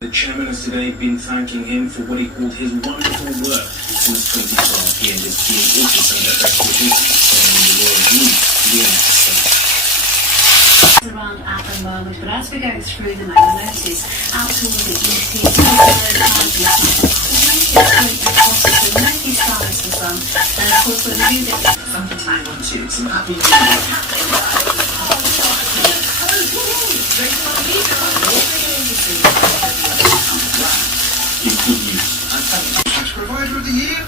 The chairman has today been thanking him for what he called his wonderful work since 2012. He and his team also sent their best wishes following the royal move to the United States. Around at the moment, but as we go through them, I notice out towards the east, it's mostly skies and sun. And of course, when we do get something I want to, some happy Provider of the year?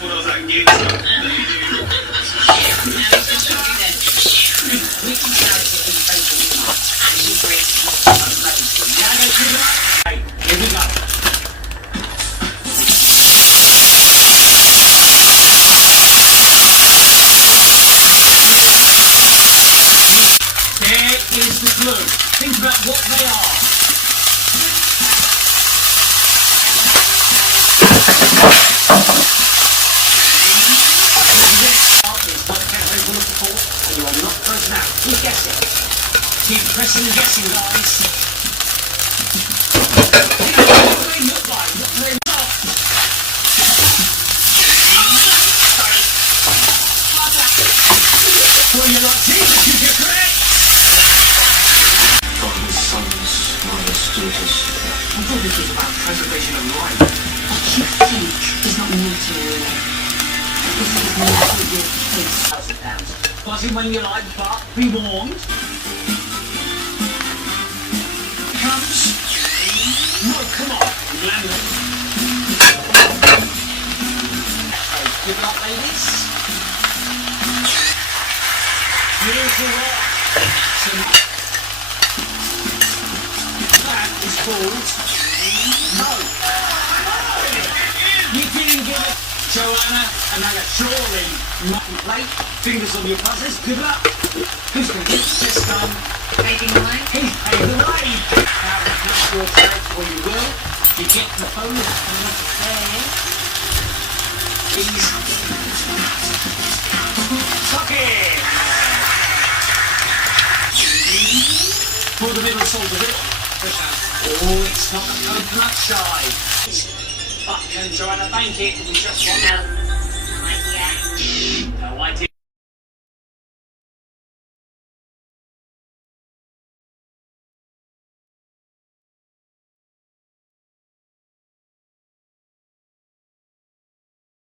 What else I can get? Here we go. There is the glue. Think about what they are. And you are not pressing out. Keep guessing. Keep pressing and guessing, guys. Look like, not very soft. Well, you're not Jesus, you're correct. Father's sons, mother's daughters. I thought this was about preservation of life. What you think is not material. This is not your case. Buzzing when you like, but be warned. Comes. No, come on. Land it. Give it up, ladies. Beautiful work. That is called no. You didn't give it, Joanna, another surely mutton plate. Fingers on your buzzers. Good luck. Who's going to get this done? Paving the way? He's paving the way. Now, that's your trade, or you will. You get the phone there. Please. Tuck it. Pull the middle salt of it. Oh, it's not a coconut shy. But can Joanna bank it with just one hand?